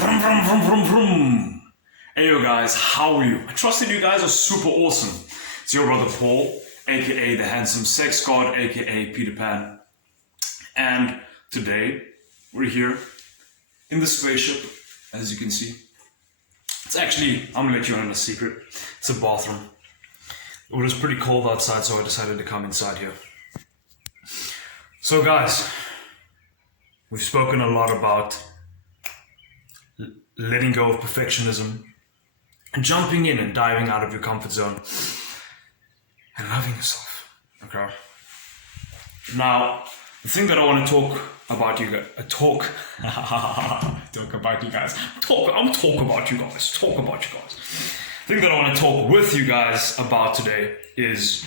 Vroom, vroom, vroom, vroom, vroom. Hey yo guys, how are you? I trust that you guys are super awesome. It's your brother Paul, aka the handsome sex god, aka Peter Pan. And today we're here in the spaceship, as you can see. It's actually, I'm gonna let you in on a secret. It's a bathroom. It was pretty cold outside, so I decided to come inside here. So guys, we've spoken a lot about letting go of perfectionism and jumping in and diving out of your comfort zone and loving yourself. Okay. Now, the thing that I want to talk about you guys, I'm talk about you guys. The thing that I want to talk with you guys about today is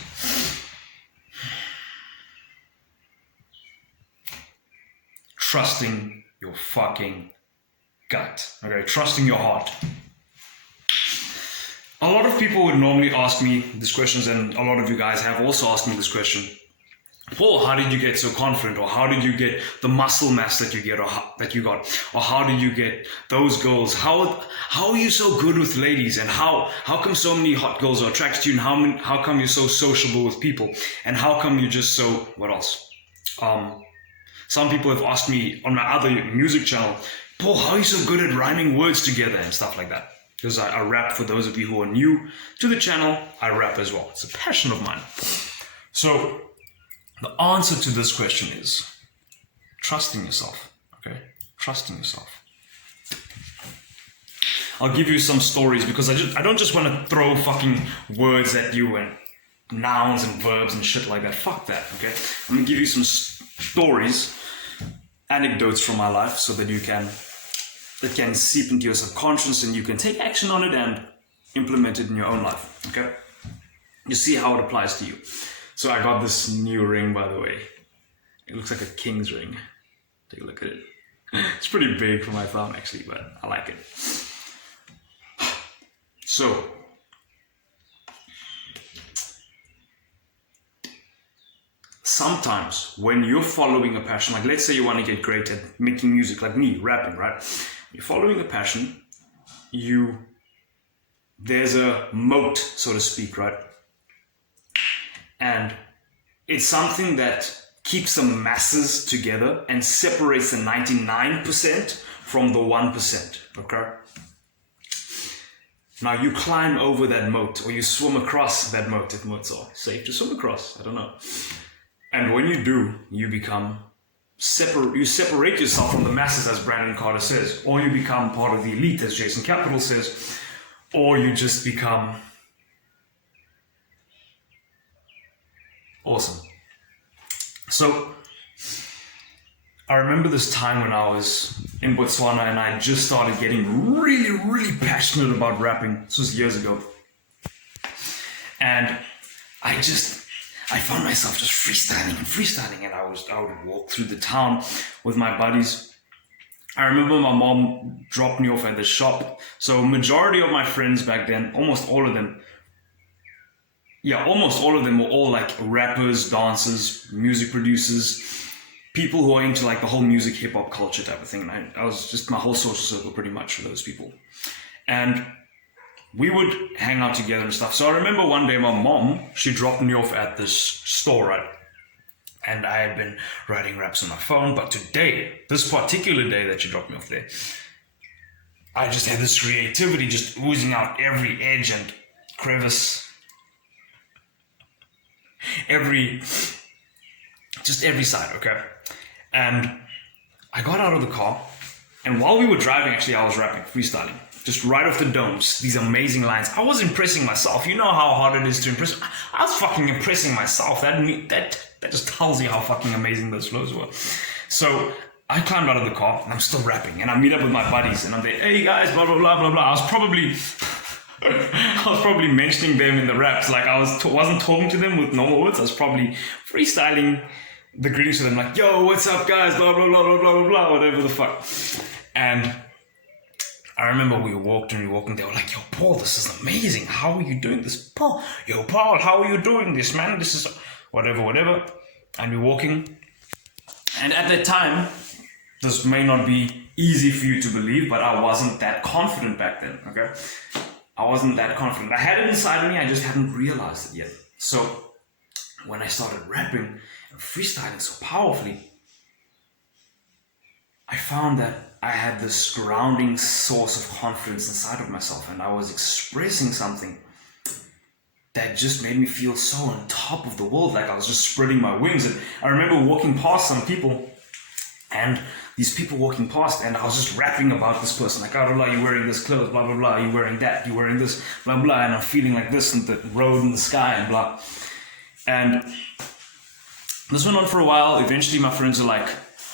trusting your fucking gut. Okay, trusting your heart. A lot of people would normally ask me these questions, and a lot of you guys have also asked me this question. Paul, how did you get so confident? Or how did you get the muscle mass that you get, or that you got? Or how did you get those goals? How are you so good with ladies? And how come so many hot girls are attracted to you? And how come you're so sociable with people? And how come you're just so, what else? Some people have asked me on my other music channel, Paul, how are you so good at rhyming words together and stuff like that? Because I rap. For those of you who are new to the channel, I rap as well. It's a passion of mine. So the answer to this question is trusting yourself. Okay, trusting yourself. I'll give you some stories because I don't just want to throw fucking words at you and nouns and verbs and shit like that. Fuck that. Okay, I'm gonna give you some stories, anecdotes from my life, so that it can seep into your subconscious and you can take action on it and implement it in your own life. Okay, you see how it applies to you. So I got this new ring, by the way. It looks like a king's ring. Take a look at it. It's pretty big for my thumb actually, but I like it. So sometimes when you're following a passion, like let's say you want to get great at making music, like me, rapping, right? You're following a passion, there's a moat, so to speak, right? And it's something that keeps the masses together and separates the 99% from the 1%, okay? Now you climb over that moat, or you swim across that moat, if moats are safe to swim across, I don't know. And when you do, you separate yourself from the masses, as Brandon Carter says, or you become part of the elite, as Jason Capital says, or you just become awesome. So I remember this time when I was in Botswana and I just started getting really, really passionate about rapping. This was years ago. And I found myself just freestyling, and I would walk through the town with my buddies. I remember my mom dropped me off at the shop. So majority of my friends back then, almost all of them were all like rappers, dancers, music producers, people who are into like the whole music, hip hop culture type of thing. And I was just my whole social circle pretty much for those people. And we would hang out together and stuff. So I remember one day my mom, she dropped me off at this store, right? And I had been writing raps on my phone, but today, this particular day that she dropped me off there, I just had this creativity just oozing out every edge and crevice, every side, okay? And I got out of the car, and while we were driving, actually, I was rapping, freestyling. Just right off the domes, these amazing lines. I was impressing myself. You know how hard it is to impress. I was fucking impressing myself. That just tells you how fucking amazing those flows were. So I climbed out of the car and I'm still rapping. And I meet up with my buddies and I'm like, hey guys, blah, blah, blah, blah, blah. I was probably mentioning them in the raps. Like I wasn't talking to them with normal words. I was probably freestyling the greetings to them. Like, yo, what's up guys? Blah, blah, blah, blah, blah, blah, blah, whatever the fuck. And I remember we walked and they were like, yo, Paul, this is amazing. How are you doing this? Paul, how are you doing this, man? This is whatever. And we're walking. And at that time, this may not be easy for you to believe, but I wasn't that confident back then, okay? I wasn't that confident. I had it inside of me, I just hadn't realized it yet. So when I started rapping and freestyling so powerfully, I found that I had this grounding source of confidence inside of myself, and I was expressing something that just made me feel so on top of the world, like I was just spreading my wings. And I remember walking past some people, and these people walking past, and I was just rapping about this person, like, oh, blah, blah, you're wearing this clothes, blah, blah, blah, you're wearing that, you're wearing this, blah, blah, and I'm feeling like this, and the road in the sky, and blah. And this went on for a while. Eventually my friends are like,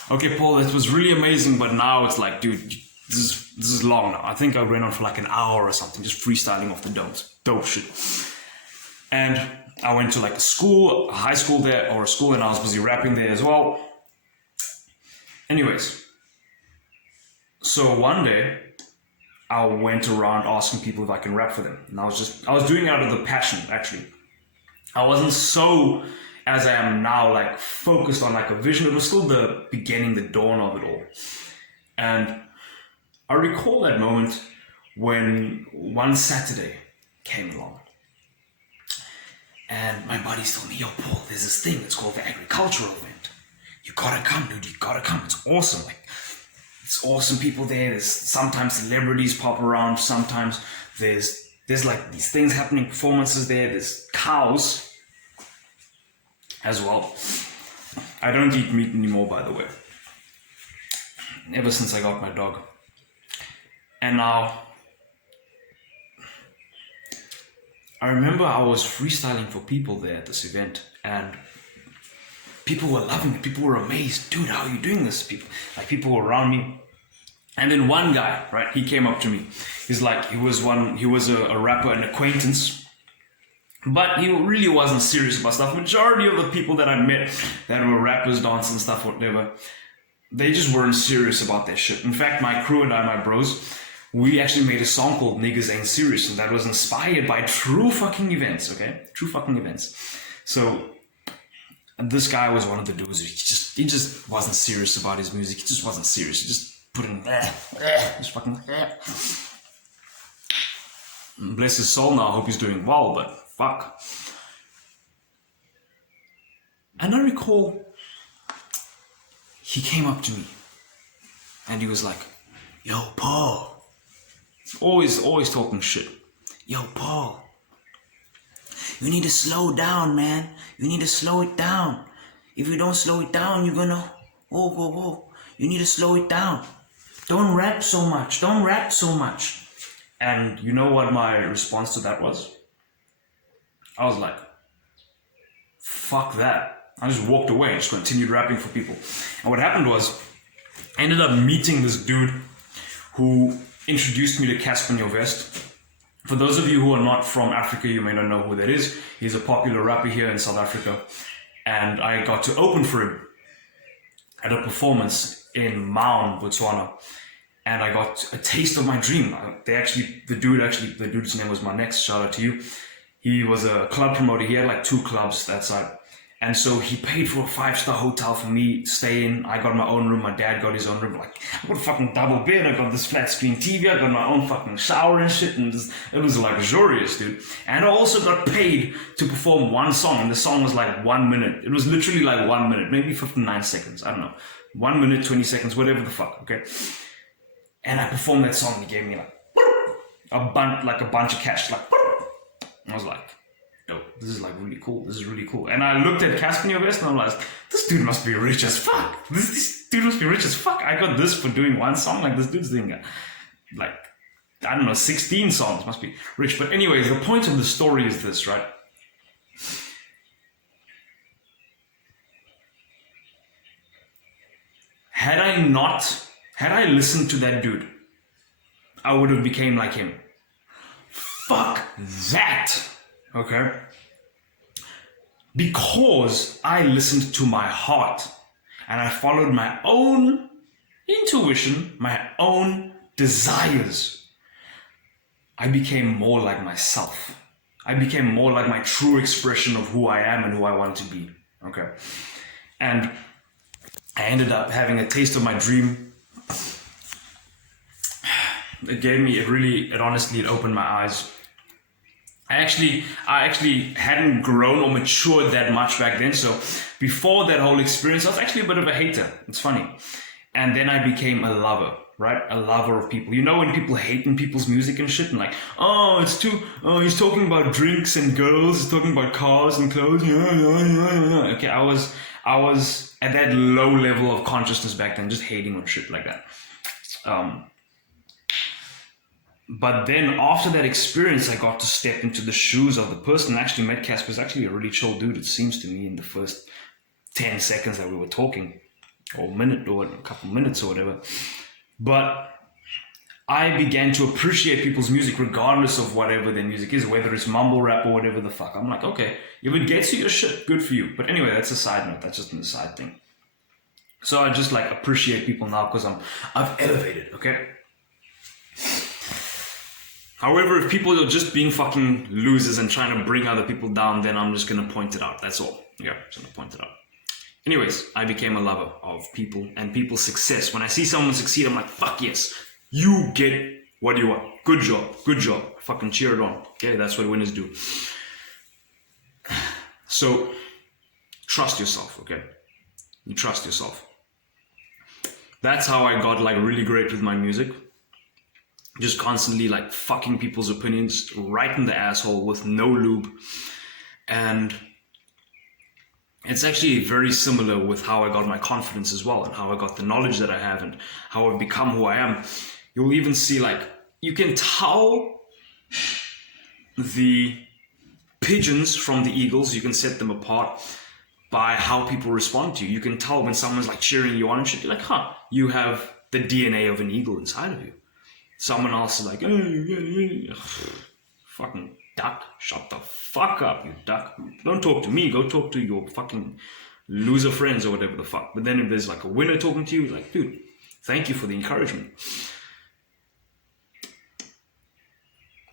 okay, Paul, that was really amazing, but now it's like, dude, this is long now. I think I went on for like an hour or something, just freestyling off the dope shit. And I went to like a high school there, or a school, and I was busy rapping there as well. Anyways, so one day I went around asking people if I can rap for them. And I was doing it out of the passion, actually. I wasn't so, as I am now, like focused on like a vision. It was still the beginning, the dawn of it all. And I recall that moment when one Saturday came along. And my buddies told me, yo, Paul, there's this thing, it's called the agricultural event. You gotta come, dude, you gotta come. It's awesome. Like, it's awesome people there. There's sometimes celebrities pop around. Sometimes there's like these things happening, performances there. There's cows as well. I don't eat meat anymore, by the way. Ever since I got my dog. And now, I remember I was freestyling for people there at this event, and people were loving it. People were amazed. Dude, how are you doing this? People were around me. And then one guy, right, he came up to me. He's like, he was a rapper, an acquaintance, but he really wasn't serious about stuff. Majority of the people that I met that were rappers, dancers and stuff, whatever, they just weren't serious about their shit. In fact, my crew and I, my bros, we actually made a song called Niggas Ain't Serious, and that was inspired by true fucking events, okay? True fucking events. So, and this guy was one of the dudes. He just wasn't serious about his music. He just wasn't serious. He just put in, just fucking, bless his soul now. I hope he's doing well, but fuck. And I recall he came up to me and he was like, yo, Paul. Always talking shit. Yo, Paul. You need to slow down, man. You need to slow it down. If you don't slow it down, you're gonna... Whoa. You need to slow it down. Don't rap so much. Don't rap so much. And you know what my response to that was? I was like, fuck that. I just walked away and just continued rapping for people. And what happened was, I ended up meeting this dude who introduced me to Casper Nyovest. For those of you who are not from Africa, you may not know who that is. He's a popular rapper here in South Africa. And I got to open for him at a performance in Maun, Botswana. And I got a taste of my dream. The dude's name was Manex, shout out to you. He was a club promoter. He had like 2 clubs that side. And so he paid for a 5-star hotel for me to stay in. I got my own room. My dad got his own room. Like, I got a fucking double bed. I got this flat screen TV. I got my own fucking shower and shit. And it was luxurious, dude. And I also got paid to perform one song. And the song was like 1 minute. It was literally like 1 minute, maybe 59 seconds. I don't know. 1 minute, 20 seconds, whatever the fuck, okay? And I performed that song and he gave me like a bunch of cash. Like, I was like, yo, this is like really cool. This is really cool. And I looked at Casper Nyovest and I was like, this dude must be rich as fuck. This dude must be rich as fuck. I got this for doing one song. Like, this dude's doing like, I don't know, 16 songs. Must be rich. But anyways, the point of the story is this, right? Had I listened to that dude, I would have became like him. Fuck that. Okay? Because I listened to my heart and I followed my own intuition, my own desires, I became more like myself. I became more like my true expression of who I am and who I want to be. Okay? And I ended up having a taste of my dream. it honestly, it opened my eyes. I actually hadn't grown or matured that much back then. So before that whole experience, I was actually a bit of a hater. It's funny. And then I became a lover, right? A lover of people. You know when people hate in people's music and shit, and like, oh, he's talking about drinks and girls, he's talking about cars and clothes. Okay, I was at that low level of consciousness back then, just hating on shit like that. But then after that experience, I got to step into the shoes of the person. I actually met Casper. Was actually a really chill dude, it seems to me, in the first 10 seconds that we were talking, or a minute, or a couple minutes or whatever. But I began to appreciate people's music regardless of whatever their music is, whether it's mumble rap or whatever the fuck. I'm like, okay, if it gets you your shit, good for you. But anyway, that's a side note. That's just an aside thing. So I just like appreciate people now because I've elevated, okay? However, if people are just being fucking losers and trying to bring other people down, then I'm just going to point it out. That's all. Yeah, just going to point it out. Anyways, I became a lover of people and people's success. When I see someone succeed, I'm like, fuck yes, you get what you want. Good job, good job. Fucking cheer it on. Okay, that's what winners do. So, trust yourself, okay? You trust yourself. That's how I got like really great with my music. Just constantly like fucking people's opinions right in the asshole with no lube. And it's actually very similar with how I got my confidence as well, and how I got the knowledge that I have and how I've become who I am. You'll even see like, you can tell the pigeons from the eagles, you can set them apart by how people respond to you. You can tell when someone's like cheering you on and shit, you're like, huh, you have the DNA of an eagle inside of you. Someone else is like, fucking duck, shut the fuck up, you duck. Don't talk to me, go talk to your fucking loser friends or whatever the fuck. But then if there's like a winner talking to you, it's like, dude, thank you for the encouragement.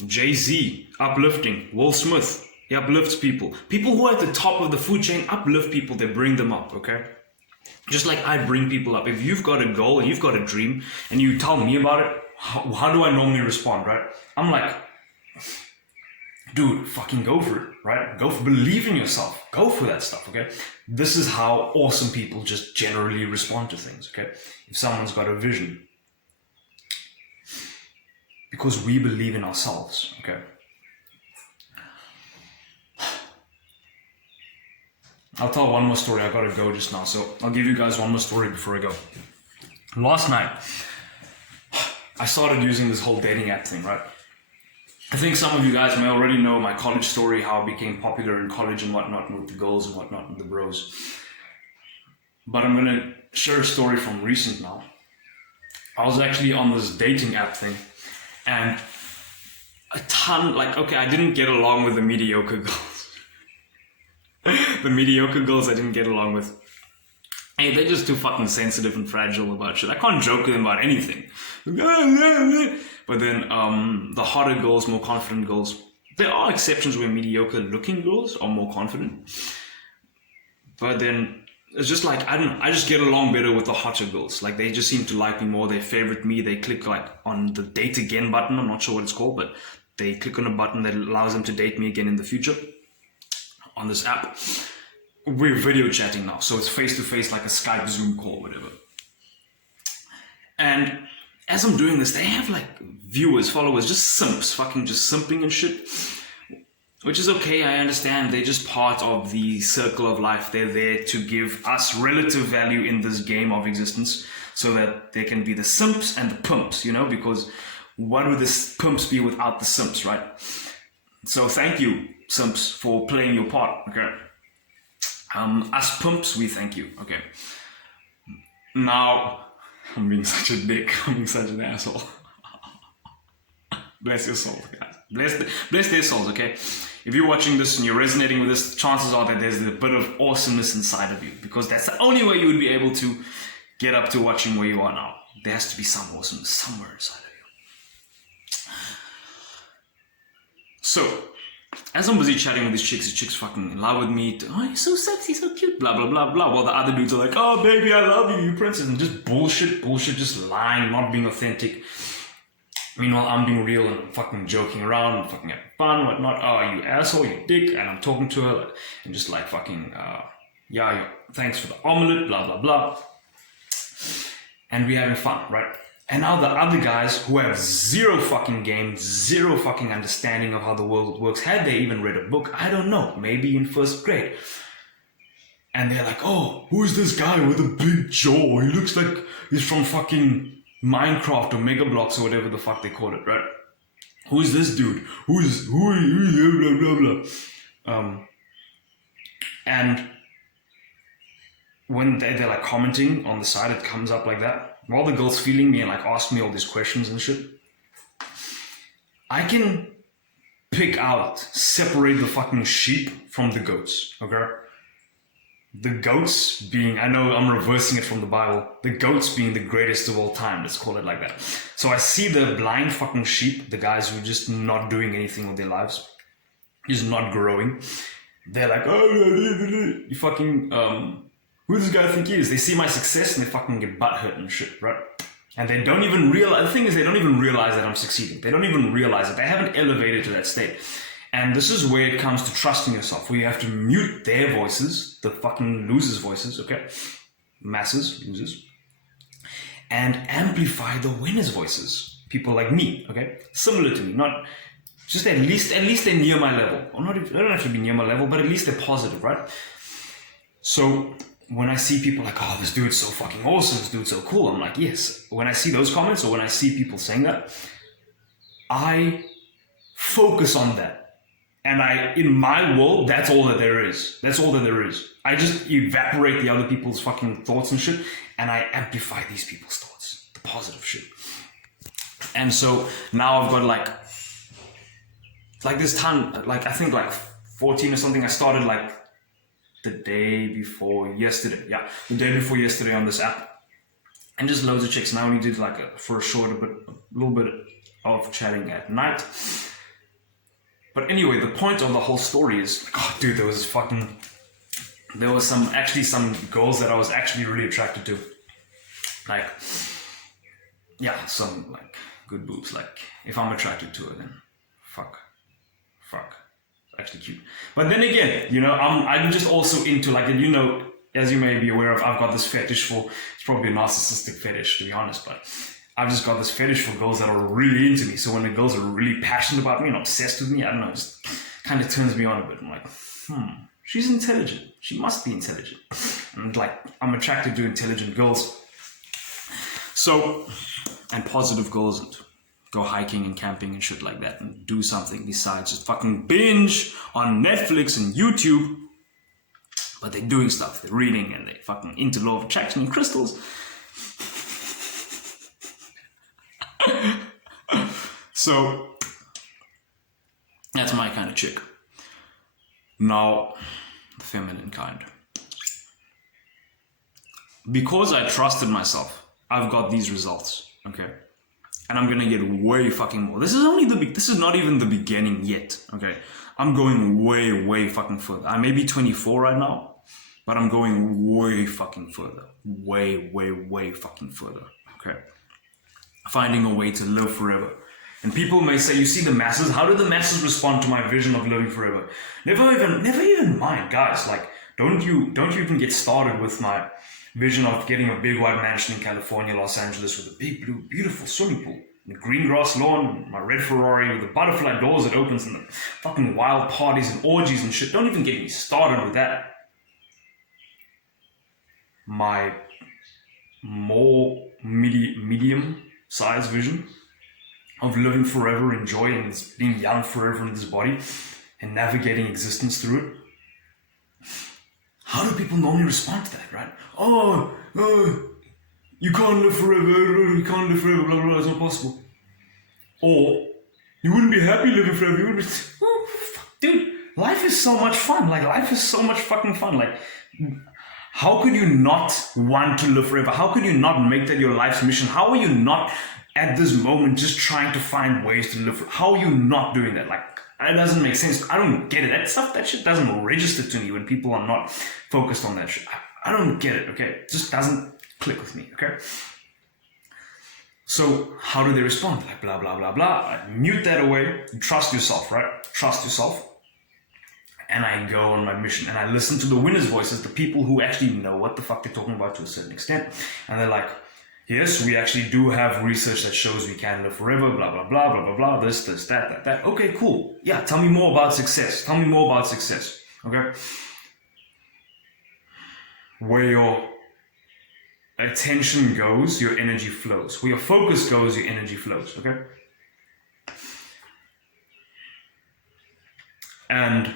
Jay-Z, uplifting. Will Smith, he uplifts people. People who are at the top of the food chain uplift people, they bring them up, okay? Just like I bring people up. If you've got a goal and you've got a dream and you tell me about it, how do I normally respond, right? I'm like, dude, fucking go for it, right? Believe in yourself. Go for that stuff, okay? This is how awesome people just generally respond to things, okay? If someone's got a vision. Because we believe in ourselves, okay? I'll tell one more story. I gotta go just now, so I'll give you guys one more story before I go. Last night, I started using this whole dating app thing, right? I think some of you guys may already know my college story, how I became popular in college and whatnot, with the girls and whatnot, and the bros. But I'm gonna share a story from recent now. I was actually on this dating app thing, and a ton, like, okay, I didn't get along with the mediocre girls. The mediocre girls I didn't get along with. Hey, they're just too fucking sensitive and fragile about shit. I can't joke with them about anything. But then the hotter girls, more confident girls, there are exceptions where mediocre looking girls are more confident. But then it's just like, I just get along better with the hotter girls. Like, they just seem to like me more. They favorite me. They click like on the date again button. I'm not sure what it's called, but they click on a button that allows them to date me again in the future on this app. We're video chatting now, so it's face to face, like a Skype Zoom call, whatever. And as I'm doing this, they have like viewers, followers, just simps, fucking just simping and shit. Which is okay, I understand. They're just part of the circle of life. They're there to give us relative value in this game of existence, so that there can be the simps and the pimps, you know, because what would the pimps be without the simps, right? So thank you, simps, for playing your part, okay? Us pimps, we thank you, okay? Now, I'm being such a dick, I'm being such an asshole. Bless your souls, guys. Bless their souls, okay? If you're watching this and you're resonating with this, chances are that there's a bit of awesomeness inside of you, because that's the only way you would be able to get up to watching where you are now. There has to be some awesomeness somewhere inside of you. So, as I'm busy chatting with these chicks fucking in love with me. Oh, you're so sexy, so cute, blah, blah, blah, blah. While the other dudes are like, oh, baby, I love you, you princess. And just bullshit, just lying, not being authentic. Meanwhile, I'm being real and fucking joking around and fucking having fun, whatnot. Oh, you asshole, you dick. And I'm talking to her and just like fucking, thanks for the omelette, blah, blah, blah. And we're having fun, right? And now the other guys who have zero fucking game, zero fucking understanding of how the world works, had they even read a book? I don't know, maybe in first grade. And they're like, oh, who's this guy with a big jaw? He looks like he's from fucking Minecraft or Mega Bloks or whatever the fuck they call it, right? Who is this dude? Who blah, blah, blah. And when they're like commenting on the side, it comes up like that. While the girl's feeling me and like ask me all these questions and shit, I can separate the fucking sheep from the goats, okay? The goats being, I know I'm reversing it from the Bible, the goats being the greatest of all time, let's call it like that. So I see the blind fucking sheep, the guys who are just not doing anything with their lives, just not growing. They're like, oh, you fucking, who does this guy think he is? They see my success and they fucking get butthurt and shit, right? And they don't even realize, the thing is, they don't even realize that I'm succeeding. They don't even realize it. They haven't elevated to that state. And this is where it comes to trusting yourself, where you have to mute their voices, the fucking losers' voices, okay? Masses, losers. And amplify the winners' voices. People like me, okay? Similar to me, not just at least they're near my level. Or not, they don't have to be near my level, but at least they're positive, right? So when I see people like, oh, this dude's so fucking awesome, this dude's so cool, I'm like, yes. When I see those comments or when I see people saying that, I focus on that. And in my world, that's all that there is. That's all that there is. I just evaporate the other people's fucking thoughts and shit, and I amplify these people's thoughts, the positive shit. And so now I've got like this ton, like I think like 14 or something. I started like the day before yesterday. Yeah, the day before yesterday on this app. And just loads of chicks. And I only did like a little bit of chatting at night. But anyway, the point of the whole story is, like, oh, dude, there was some girls that I was actually really attracted to. Like, yeah, some like good boobs. Like, if I'm attracted to her, then fuck, actually cute. But then again, you know, I'm just also into like, and you know, as you may be aware of, I've got this fetish for, it's probably a narcissistic fetish to be honest, but I've just got this fetish for girls that are really into me. So when the girls are really passionate about me and obsessed with me, I don't know, it just kind of turns me on a bit. I'm like, she's intelligent. She must be intelligent. And like, I'm attracted to intelligent girls. So, and positive girls, and go hiking and camping and shit like that and do something besides just fucking binge on Netflix and YouTube. But they're doing stuff, they're reading and they're fucking into law of attraction and crystals. So that's my kind of chick. Now, the feminine kind. Because I trusted myself, I've got these results, okay? And I'm gonna get way fucking more. This is not even the beginning yet, okay? I'm going way fucking further. I may be 24 right now, but I'm going way fucking further. Way fucking further, okay? Finding a way to live forever. And people may say, you see the masses, how do the masses respond to my vision of living forever? Never even mind, guys. Like, don't you even get started with my vision of getting a big white mansion in California, Los Angeles, with a big blue, beautiful swimming pool, and a green grass lawn, my red Ferrari with the butterfly doors that opens, and the fucking wild parties and orgies and shit. Don't even get me started with that. My more medium-sized vision of living forever, enjoying being young forever in this body and navigating existence through it. How do people normally respond to that, right? Oh, you can't live forever, blah, blah, it's not possible. Or, you wouldn't be happy living forever, you would be, dude, life is so much fun, like, life is so much fucking fun, like, how could you not want to live forever? How could you not make that your life's mission? How are you not at this moment just trying to find ways to live forever? How are you not doing that? Like, it doesn't make sense. I don't get it. That shit doesn't register to me when people are not focused on that shit. I don't get it, okay? It just doesn't click with me, okay? So how do they respond? Like blah, blah, blah, blah. I mute that away. You trust yourself, right? Trust yourself. And I go on my mission and I listen to the winners' voices, the people who actually know what the fuck they're talking about to a certain extent. And they're like, yes, we actually do have research that shows we can live forever, blah, blah, blah, blah, blah, blah, this, that. Okay, cool. Yeah, tell me more about success. Tell me more about success. Okay? Where your attention goes, your energy flows. Where your focus goes, your energy flows. Okay? And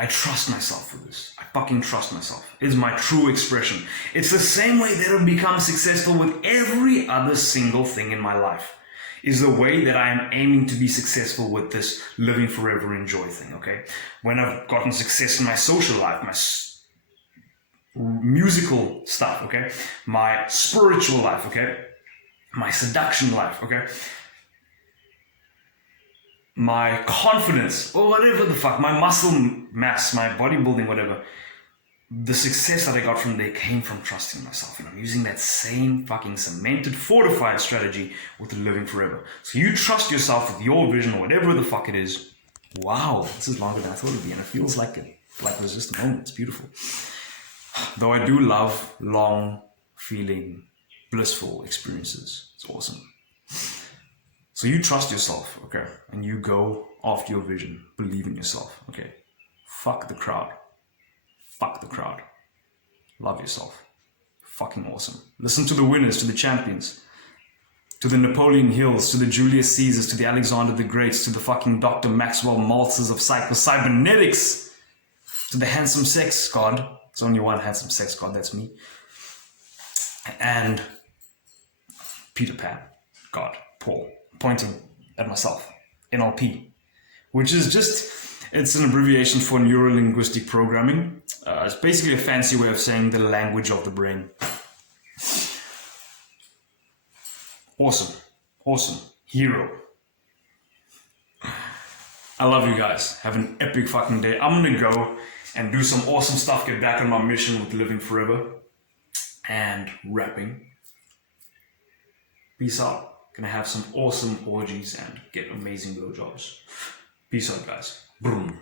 I trust myself for this. I fucking trust myself. It's my true expression. It's the same way that I've become successful with every other single thing in my life. Is the way that I am aiming to be successful with this living forever in joy thing, okay? When I've gotten success in my social life, my musical stuff, okay? My spiritual life, okay? My seduction life, okay? My confidence, or whatever the fuck, my muscle mass, my bodybuilding, whatever. The success that I got from there came from trusting myself. And I'm using that same fucking cemented, fortified strategy with living forever. So you trust yourself with your vision or whatever the fuck it is. Wow, this is longer than I thought it would be. And it feels like it was just a moment. It's beautiful. Though I do love long, feeling, blissful experiences. It's awesome. So you trust yourself, okay? And you go after your vision. Believe in yourself, okay? Fuck the crowd. Fuck the crowd. Love yourself. Fucking awesome. Listen to the winners, to the champions, to the Napoleon Hills, to the Julius Caesars, to the Alexander the Greats, to the fucking Dr. Maxwell Maltzers of cybernetics, to the handsome sex god. There's only one handsome sex god, that's me. And Peter Pan, God, Paul, pointing at myself, NLP, which is just, it's an abbreviation for neuro-linguistic programming. It's basically a fancy way of saying the language of the brain. Awesome. Awesome. Hero. I love you guys. Have an epic fucking day. I'm gonna go and do some awesome stuff, get back on my mission with living forever and rapping. Peace out. Gonna have some awesome orgies and get amazing blowjobs. Peace out, guys. Boom.